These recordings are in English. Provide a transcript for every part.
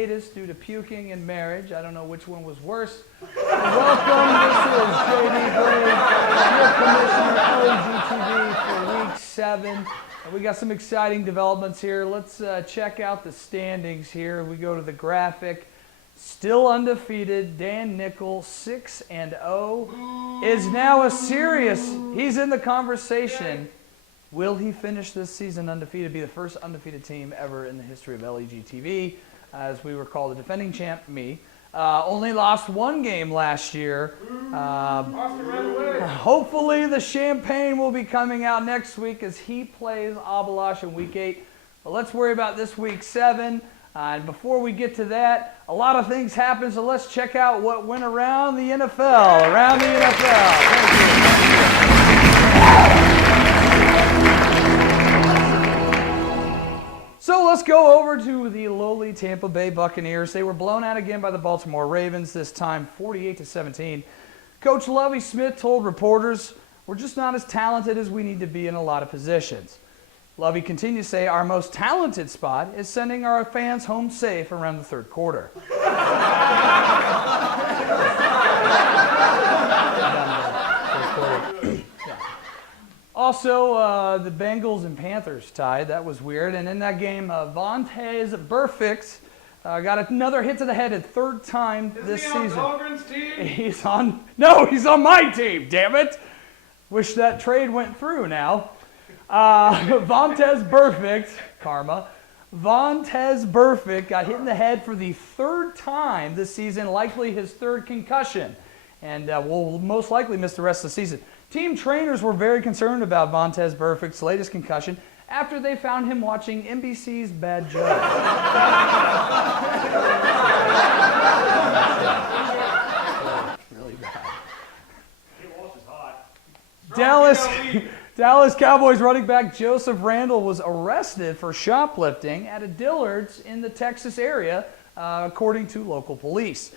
hiatus due to puking and marriage. I don't know which one was worse. Welcome. This is JD Blade, your commissioner, LEGTV, for Week 7. And we got some exciting developments here. Let's check out the standings here. We go to the graphic. Still undefeated, Dan Nickel, 6-0, is now a serious. He's in the conversation. Will he finish this season undefeated, be the first undefeated team ever in the history of LEGTV? As we recall, the defending champ, me, only lost one game last year. Hopefully the champagne will be coming out next week as he plays Abalash in Week 8. But let's worry about this Week 7. And before we get to that, a lot of things happen, so let's check out what went around the NFL. Around the NFL. Thank you. So let's go over to the lowly Tampa Bay Buccaneers. They were blown out again by the Baltimore Ravens, this time 48-17. Coach Lovie Smith told reporters, "We're just not as talented as we need to be in a lot of positions." Lovie continued to say, "Our most talented spot is sending our fans home safe around the third quarter." Also, the Bengals and Panthers tied. That was weird. And in that game, Vontaze Burfict got another hit to the head, a third time this season. Is he on Dahlgren's team? He's on my team, damn it. Wish that trade went through now. Vontaze Burfict, karma. Vontaze Burfict got hit in the head for the third time this season, likely his third concussion, and will most likely miss the rest of the season. Team trainers were very concerned about Vontaze Burfict's latest concussion after they found him watching NBC's Bad Judge. Really bad. Dallas Cowboys running back Joseph Randle was arrested for shoplifting at a Dillard's in the Texas area, according to local police.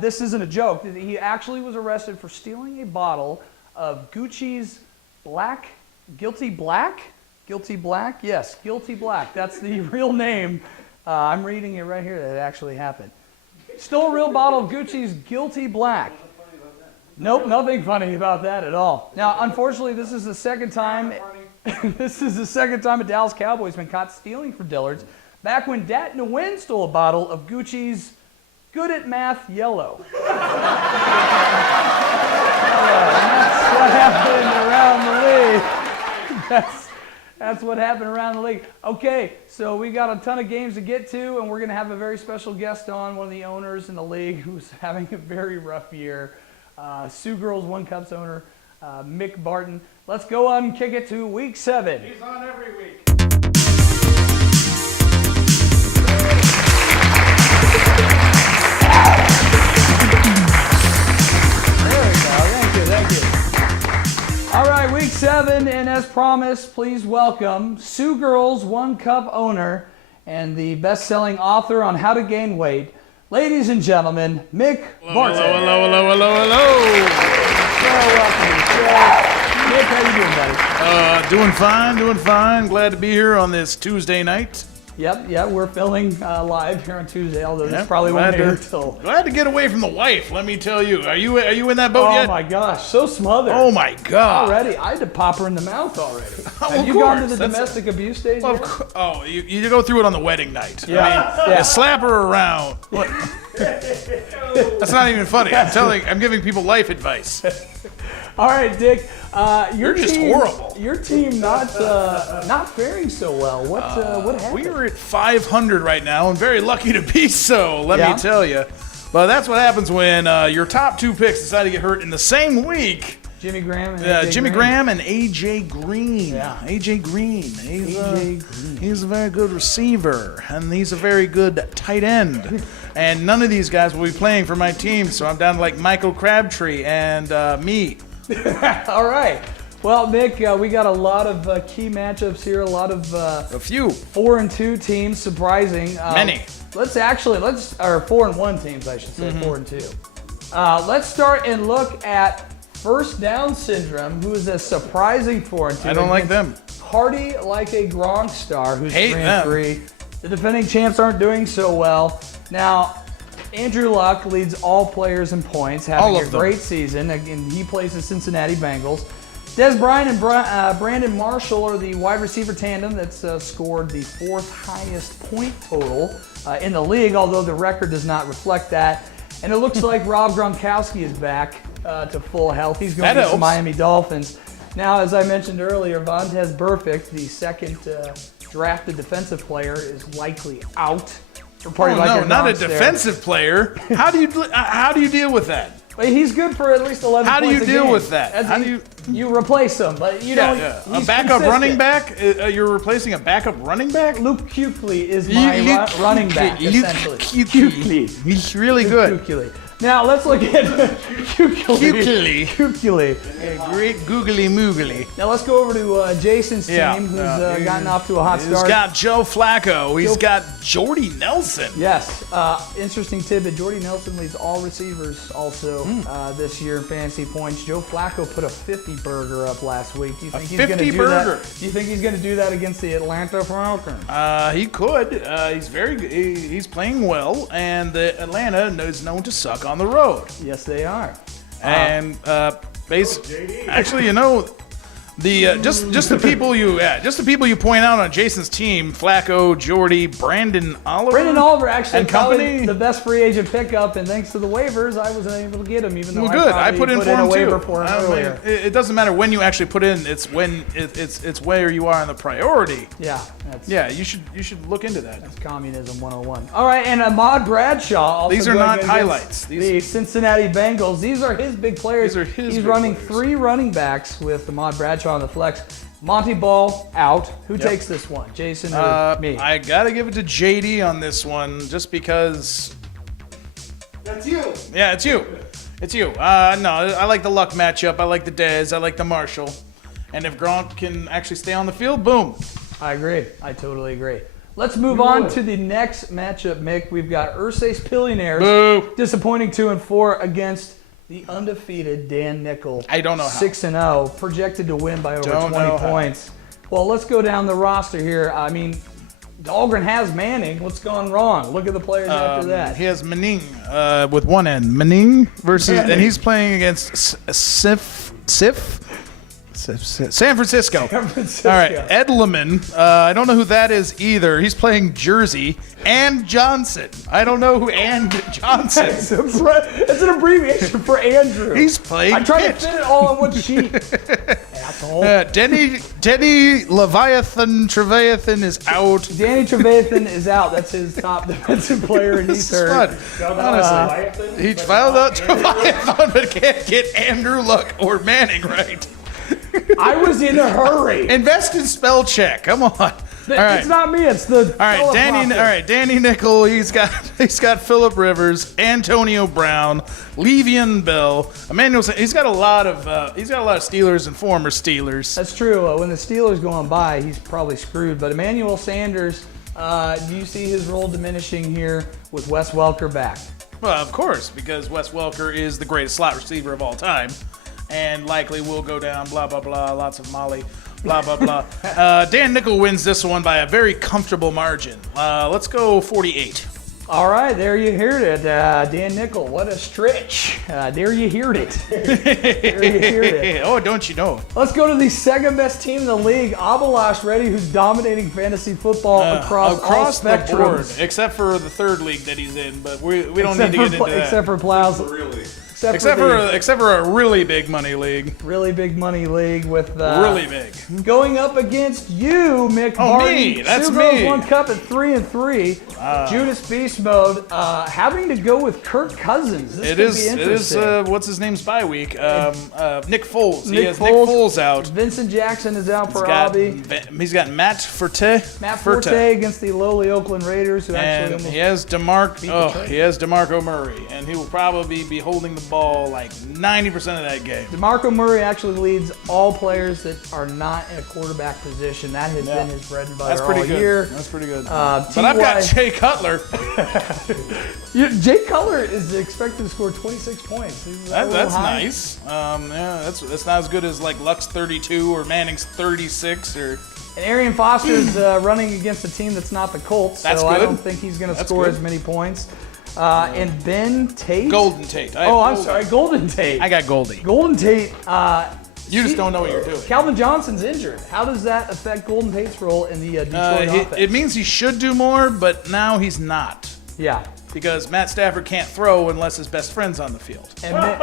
This isn't a joke. He actually was arrested for stealing a bottle of Gucci's Guilty Black? Yes, Guilty Black. That's the real name. I'm reading it right here that it actually happened. Stole a real bottle of Gucci's Guilty Black. Nope, nothing funny about that at all. Now, unfortunately, this is the second time a Dallas Cowboy's been caught stealing from Dillard's. Back when Dat Nguyen stole a bottle of Gucci's Good at Math Yellow. That's what happened around the league. That's what happened around the league. Okay, so we got a ton of games to get to, and we're going to have a very special guest on, one of the owners in the league who's having a very rough year. Sioux Girls One Cup's owner, Mick Barton. Let's go on and kick it to Week 7. He's on every week. There we go. Thank you. All right, Week 7, and as promised, please welcome Sioux Girls One Cup owner and the best-selling author on how to gain weight, ladies and gentlemen, Mick Barton. Hello. Mick, how you doing, buddy? Doing fine. Glad to be here on this Tuesday night. Yep, we're filming live here on Tuesday, although this probably won't air until... Glad to get away from the wife, let me tell you. Are you in that boat yet? Oh my gosh, so smothered. Oh my God. Already, I had to pop her in the mouth already. Have you gone to the domestic abuse stage yet? You go through it on the wedding night. Yeah. I mean, you slap her around. What? That's not even funny. I'm giving people life advice. All right, Dick. You're just horrible. Your team not faring so well. What happened? We are at 500 right now, and very lucky to be so. Let me tell you. But that's what happens when your top two picks decide to get hurt in the same week. Jimmy Graham and Jimmy Graham and AJ Green. Yeah. AJ Green. He's a very good receiver, and he's a very good tight end. And none of these guys will be playing for my team, so I'm down to like Michael Crabtree and me. All right. Well, Mick, we got a lot of key matchups here. A lot of a few 4-2 teams. Surprising. Many. Or 4-1 teams, I should say. 4-2. Let's start and look at First Down Syndrome, who is a surprising 4-2. I don't like them. Party like a Gronk star, who's Hate 3-3. The defending champs aren't doing so well. Now, Andrew Luck leads all players in points, having All a of them. great season. Again, he plays the Cincinnati Bengals. Des Bryant and Brandon Marshall are the wide receiver tandem that's scored the 4th highest point total in the league, although the record does not reflect that. And it looks like Rob Gronkowski is back to full health. He's going That to the helps. Miami Dolphins. Now, as I mentioned earlier, Vontaze Burfict, the second drafted defensive player, is likely out. For Oh, no, not a defensive player. How do you deal with that? But he's good for at least 11 How do points you a deal game. with that? As How he- do you- You replace him, but you know, A he's backup consistent. running back? You're replacing a backup running back? Luke Kuechly is my running back, essentially. Kuechly. He's really good. Kuechly. Now let's look at Kuechly. Kuechly. A great googly moogly. Now let's go over to Jason's team, Yeah, who's yeah. gotten off to a hot He's start. got Joe Flacco. He's got Jordy Nelson. Yes, interesting tidbit. Jordy Nelson leads all receivers also this year in fantasy points. Joe Flacco put a 50 burger up last week. Do you think he's going to 50 do burger? that? Do you think he's going to do that against the Atlanta Falcons? He could. He's very. He's playing well, and the Atlanta is known to suck on the road. Yes, they are. And actually, you know, the just the people you point out on Jason's team: Flacco, Jordy, Brandon Oliver. Brandon Oliver actually and probably company. the best free agent pickup, and thanks to the waivers, I wasn't able to get him, even though Well, good. I I put in for a him waiver too. for him I mean, earlier. it doesn't matter when you actually put in. It's when it's where you are in the priority. Yeah, that's Yeah, you should look into that. communism 101. All right, and Ahmad Bradshaw. Also These are going not against highlights. The Cincinnati Bengals. These are his big players. These are his He's big running players. 3 running backs with Ahmad Bradshaw on the flex. Monty Ball out. Who takes this one, Jason or me? I gotta give it to JD on this one, just because. That's you. Yeah, it's you. It's you. No, I like the Luck matchup. I like the Dez. I like the Marshall. And if Gronk can actually stay on the field, boom. I agree. I totally agree. Let's move on to the next matchup, Mick. We've got Ursace Pillionaires. Boo. Disappointing 2-4 against the undefeated Dan Nickel. I don't know how. 6-0, projected to win by over Don't 20 know how. points. Well, let's go down the roster here. I mean, Dahlgren has Manning. What's gone wrong? Look at the players after that. He has Manning with one N. Manning versus, Manning. and he's playing against San Francisco. San Francisco. All right, Edelman. I don't know who that is either. He's playing Jersey. And Johnson. I don't know who And Johnson. It's an abbreviation for Andrew. He's playing I tried pitch. to fit it all on one sheet. Asshole. Denny Leviathan Trevathan is out. Danny Trevathan is out. That's his top defensive player, and he's This is hurt. fun. Honestly. He fouled out Trevathan, but can't get Andrew Luck or Manning right. I was in a hurry. Invest in spell check. Come on. All right. It's not me. It's the. All right, Danny Nickel. He's got Phillip Rivers, Antonio Brown, Le'Veon Bell, Emmanuel. He's got a lot of Steelers and former Steelers. That's true. When the Steelers go on by, he's probably screwed. But Emmanuel Sanders, do you see his role diminishing here with Wes Welker back? Well, of course, because Wes Welker is the greatest slot receiver of all time, and likely will go down. Blah blah blah. Lots of Molly. Blah blah blah. Dan Nickel wins this one by a very comfortable margin. Let's go 48. All right, there you heard it. Dan Nickel, what a stretch. There you heard it. There you heard it. Oh, don't you know? Let's go to the second best team in the league, Abalash Ready, who's dominating fantasy football across all the board, spectrums. except for the third league that he's in. But we don't need to get into that. Except for Plows. Really? Except for the Except for a really big money league. really big money league with Really big. going up against you, Mick Oh, Barton. me. That's Two girls, me. one cup at 3-3. Judas Beast mode. Having to go with Kirk Cousins. This It could is. be It interesting. is. What's his name's bye week? Nick Foles. He Nick has Nick Foles out. Vincent Jackson is out for He's got Matt Forte. Matt Forte against the lowly Oakland Raiders, who actually And almost he has trade. he has DeMarco Murray, and he will probably be holding the ball like 90% of that game. DeMarco Murray actually leads all players that are not in a quarterback position. That has been his bread and butter That's pretty all good. year. That's pretty good. But But I've got Jay Cutler. Jay Cutler is expected to score 26 points. He's a little That's high. nice. Yeah, that's not as good as like Luck's 32 or Manning's 36 or. And Arian Foster's running against a team that's not the Colts, That's so I good. don't think he's going to That's score good. as many points. And Ben Tate? Golden Tate. I'm sorry, Golden Tate. I got Goldie. Golden Tate. You just don't know what you're doing. Calvin Johnson's injured. How does that affect Golden Tate's role in the Detroit offense? It means he should do more, but now he's not. Yeah. Because Matt Stafford can't throw unless his best friend's on the field. And Mick,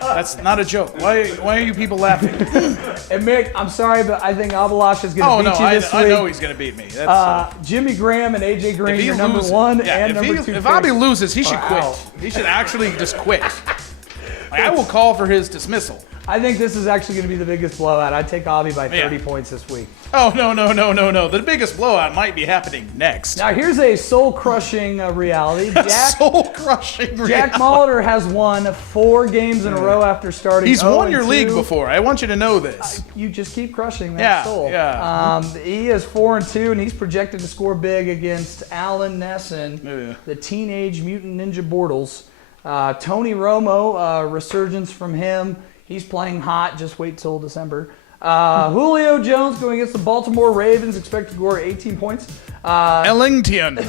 That's not a joke. Why are you people laughing? and Mick, I'm sorry, but I think Avalash is going to beat you this week. I know he's going to beat me. That's, Jimmy Graham and AJ Green if he are number loses- one yeah, and if number he- two. If Bobby picks. loses, he should quit. out. He should actually just quit. Like, I will call for his dismissal. I think this is actually going to be the biggest blowout. I'd take Avi by 30 points this week. Oh, no. The biggest blowout might be happening next. Now, here's a soul-crushing reality. Soul-crushing Jack Molitor has won 4 games in a row after starting. He's won 0-2. your league before. I want you to know this. You just keep crushing that Yeah, soul. yeah. He is 4-2, and he's projected to score big against Alan Nesson, Yeah. the Teenage Mutant Ninja Bortles. Tony Romo, resurgence from him. He's playing hot. Just wait till December. Julio Jones going against the Baltimore Ravens, expected to score 18 points. Ellington.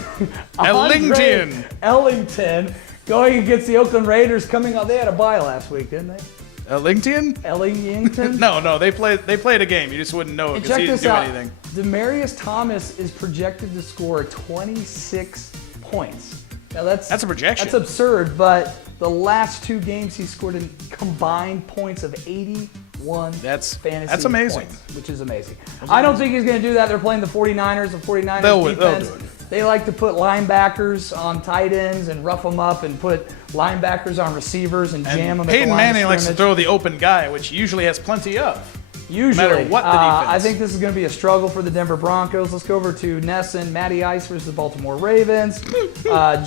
Andre Ellington going against the Oakland Raiders. Coming up, they had a bye last week, didn't they? Ellington? Ellington. No, they played a game. You just wouldn't know it And because check he didn't this do out. anything. Demarius Thomas is projected to score 26 points. Now that's a projection. That's absurd, but the last 2 games he scored in combined points of 81 fantasy that's amazing. points, which is amazing. I don't think he's going to do that. They're playing the 49ers. The 49ers They'll defense. do it. They like to put linebackers on tight ends and rough them up and put linebackers on receivers and jam them at the Peyton line Manning of likes to scrimmage. throw the open guy, which he usually has plenty of. Usually, no matter what the defense. I think this is going to be a struggle for the Denver Broncos. Let's go over to Nesson, Matty Ice versus the Baltimore Ravens.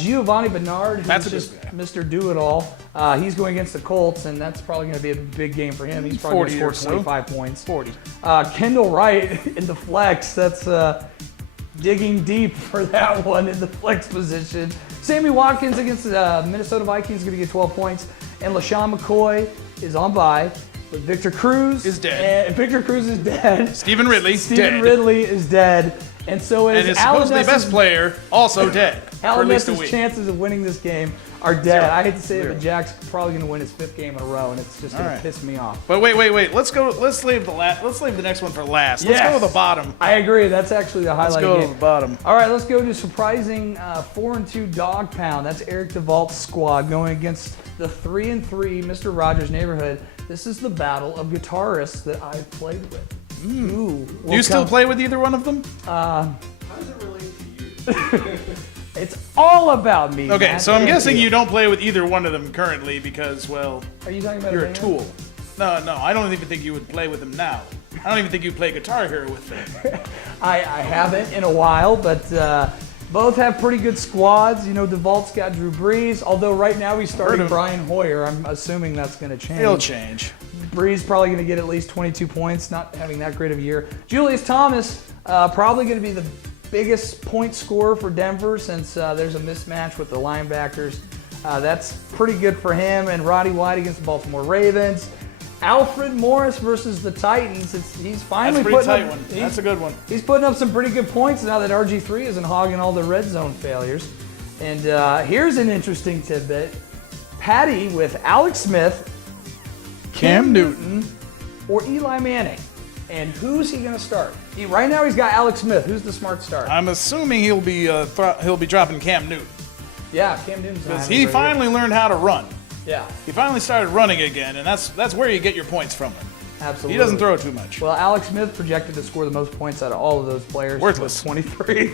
Giovanni Bernard, who's That's a just good guy. Mr. Do-It-All. He's going against the Colts, and that's probably going to be a big game for him. He's probably going to 40 score or so. 25 points. 40. Kendall Wright in the flex. That's digging deep for that one in the flex position. Sammy Watkins against the Minnesota Vikings is going to get 12 points. And LaShawn McCoy is on bye. But Victor Cruz Is dead. And Victor Cruz is dead. Stephen Ridley, Stephen dead. Ridley is dead. And so is And his Alan supposedly best Ness's, player, also dead. For Alan at least a Ness's week. chances of winning this game are dead. Zero. I hate to say it, Zero. but Jack's probably going to win his 5th game in a row, and it's just going All to right. piss me off. But wait. Let's leave the next one for last. Let's Yes. go to the bottom. I agree. That's actually the highlight Let's go to game. the bottom. All right, let's go to surprising 4-2 dog pound. That's Eric DeVault's squad going against the 3-3 Mr. Rogers neighborhood. This is the battle of guitarists that I've played with. Ooh, Do you still play with either one of them? How does it relate to you? It's all about me. Okay, Matt. so I'm Thank guessing you don't play with either one of them currently because, well, Are you talking about you're a band? tool. No, I don't even think you would play with them now. I don't even think you play Guitar Hero with them. I haven't in a while, but both have pretty good squads. You know, DeVault's got Drew Brees, although right now he's starting him. Brian Hoyer. I'm assuming that's going to change. It'll change. Brees probably going to get at least 22 points, not having that great of a year. Julius Thomas probably going to be the biggest point scorer for Denver since there's a mismatch with the linebackers. That's pretty good for him. And Roddy White against the Baltimore Ravens. Alfred Morris versus the Titans. He's finally That's a pretty putting tight up, one. That's a good one. He's putting up some pretty good points now that RG3 isn't hogging all the red zone failures. And here's an interesting tidbit. Patty with Alex Smith, Cam Newton. or Eli Manning. And who's he going to start? Right now he's got Alex Smith. Who's the smart start? I'm assuming he'll be dropping Cam Newton Yeah, Cam Newton's because not he having a great finally learned how to run. year. Yeah, He finally started running again, and that's where you get your points from him. absolutely. He doesn't throw too much. Well, Alex Smith projected to score the most points out of all of those players. Worthless. With 23.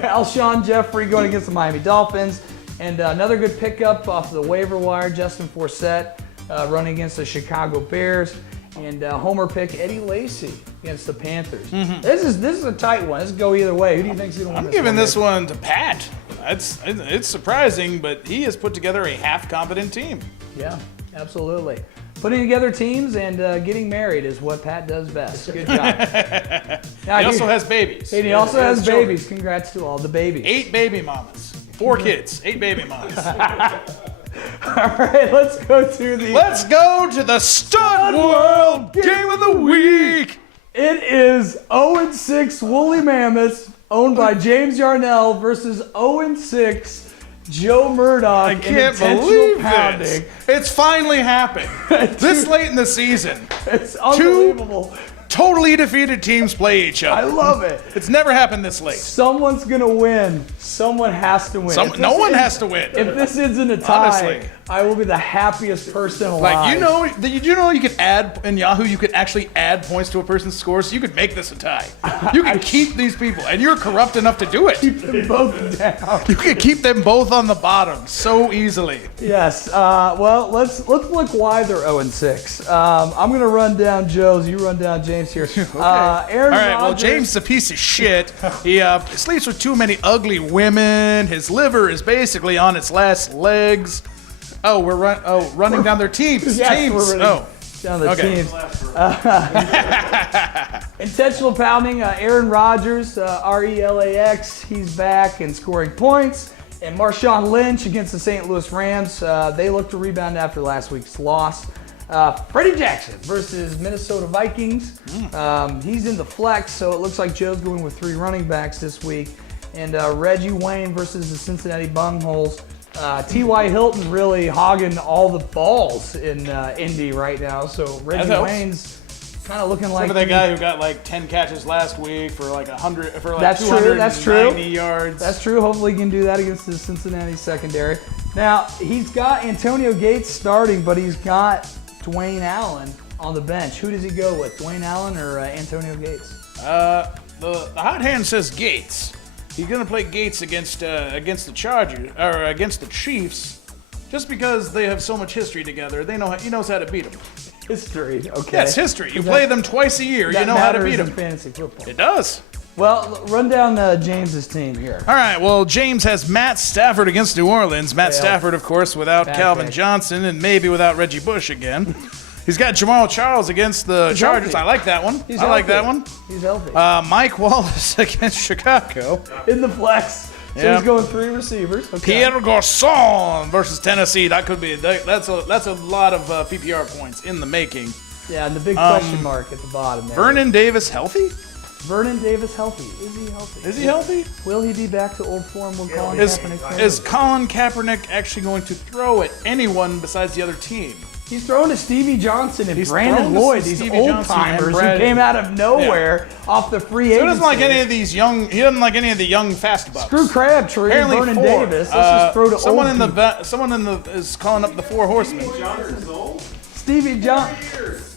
Alshon Jeffrey going against the Miami Dolphins. And another good pickup off the waiver wire, Justin Forsett running against the Chicago Bears. And homer pick Eddie Lacy against the Panthers. This is a tight one. This could go either way. Who do you think's going to win I'm this giving one, this Nick? one to Pat. It's surprising, but he has put together a half-competent team. Yeah, absolutely. Putting together teams and getting married is what Pat does best. Good job. Now, He also has babies. And he also has children. babies. Congrats to all the babies. 8 baby mamas. 4 kids. 8 baby mamas. All right, let's go to the. Let's go to the Stud World Game of the Week. It is 0-2 0-6 Woolly Mammoths, owned by James Yarnell, versus 0-6 Joe Murdoch. I can't believe this. It's finally happened. This late in the season. It's unbelievable. Totally defeated teams play each other. I love it. It's never happened this late. Someone's going to win. Someone has to win. No one has to win. If this ends in a tie, Honestly. I will be the happiest person alive. Like, did you know you could add, in Yahoo, you could actually add points to a person's score, so you could make this a tie. You could keep these people, and you're corrupt enough to do it. Keep them both down. You could keep them both on the bottom so easily. Yes. Well, let's look why they're 0-6. I'm going to run down Joe's. You run down James here. Okay. Aaron All right, well, Rodgers- James is a piece of shit. He sleeps with too many ugly women. His liver is basically on its last legs. Oh, we're running down their teams. Yes, teams. we're running down the Okay. teams. Intentional pounding. Aaron Rodgers, RELAX. He's back and scoring points. And Marshawn Lynch against the St. Louis Rams. They look to rebound after last week's loss. Freddie Jackson versus Minnesota Vikings. He's in the flex, so it looks like Joe's going with 3 running backs this week. And Reggie Wayne versus the Cincinnati Bungholes. T.Y. Hilton really hogging all the balls in Indy right now. So Reggie helps. Wayne's kind of looking like Remember that guy who got like 10 catches last week for like 100, for like That's true, 290 that's true. yards. That's true. Hopefully he can do that against the Cincinnati secondary. Now, he's got Antonio Gates starting, but he's got Dwayne Allen on the bench. Who does he go with, Dwayne Allen or Antonio Gates? The hot hand says Gates. He's gonna play Gates against the Chargers or against the Chiefs, just because they have so much history together. He knows how to beat them. History, okay. Yeah, it's history. You play them twice a year. You know how to beat in them. fantasy football. It does. Well, run down James's team here. All right. Well, James has Matt Stafford against New Orleans. Matt Stafford, of course, without Bad Calvin pick. Johnson and maybe without Reggie Bush again. He's got Jamal Charles against the Chargers. healthy. I like that one. He's I like healthy. that one. He's healthy. Mike Wallace against Chicago. in the flex. So Yeah. he's going 3 receivers. Okay. Pierre Garçon versus Tennessee. That could be that's a lot of PPR points in the making. Yeah, and the big question mark at the bottom there. Vernon Davis healthy? Vernon Davis healthy. Is he healthy? Is he healthy? Will he be back to old form when Colin Is Kaepernick Colin Kaepernick actually going to throw at anyone besides the other team? He's throwing to Stevie Johnson and He's Brandon thrown to Lloyd, these Stevie old Johnson and timers who Brad- came out of nowhere off the free He agency. doesn't like any of these young. He doesn't like any of the young fast bucks. Screw Crabtree and Apparently Vernon 4. Davis. Let's just throw to someone old in the people. someone in the is calling up the 4 horsemen. Johnson's old? Stevie Johnson.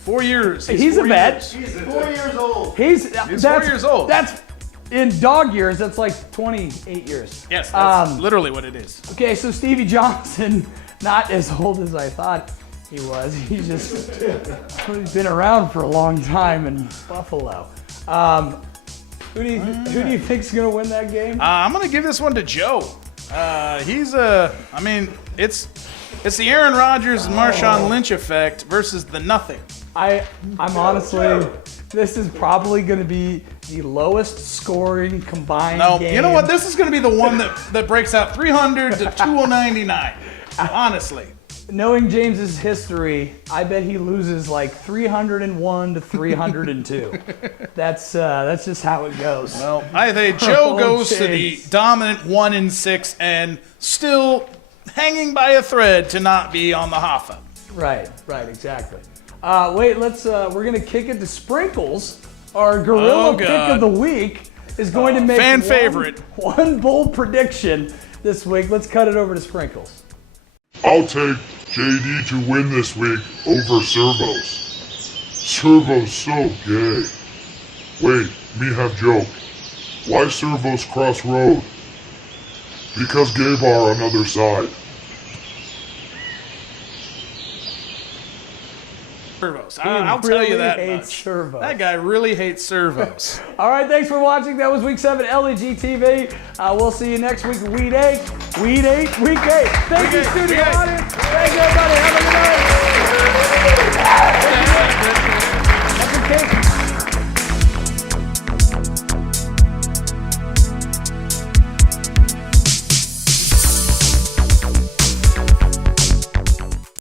4 years. He's a 4 vet. years. He's 4 years old. He's 4 years old. That's in dog years. That's like 28 years. Yes, that's literally what it is. Okay, so Stevie Johnson, not as old as I thought he was. He's been around for a long time in Buffalo. Who do you think's gonna win that game? I'm gonna give this one to Joe. I mean, it's the Aaron Rodgers and Marshawn Lynch effect versus the nothing. I'm honestly, this is probably gonna be the lowest scoring combined No, game. you know what? This is gonna be the one that breaks out 300 to 299. Honestly. Knowing James's history, I bet he loses like 301 to 302. That's just how it goes. Well, I think Joe Oh, goes to the James. dominant 1-6 and still hanging by a thread to not be on the Hoffa. Right, exactly. Wait, we're gonna kick it to Sprinkles. Our gorilla Oh, pick God. of the week is going to make fan favorite. one bold prediction this week. Let's cut it over to Sprinkles. I'll take JD to win this week over Servos. Servos so gay. Wait, me have joke. Why Servos cross road? Because gay bar on other side. Servos. I'll tell you really that hates much. servos. That guy really hates servos. All right, thanks for watching. That was Week 7 LEG TV. We'll see you next week, Week 8. Week 8. Thank you, Week 8, studio Week 8. audience. Thank you, everybody. Have a good night. That's the cake.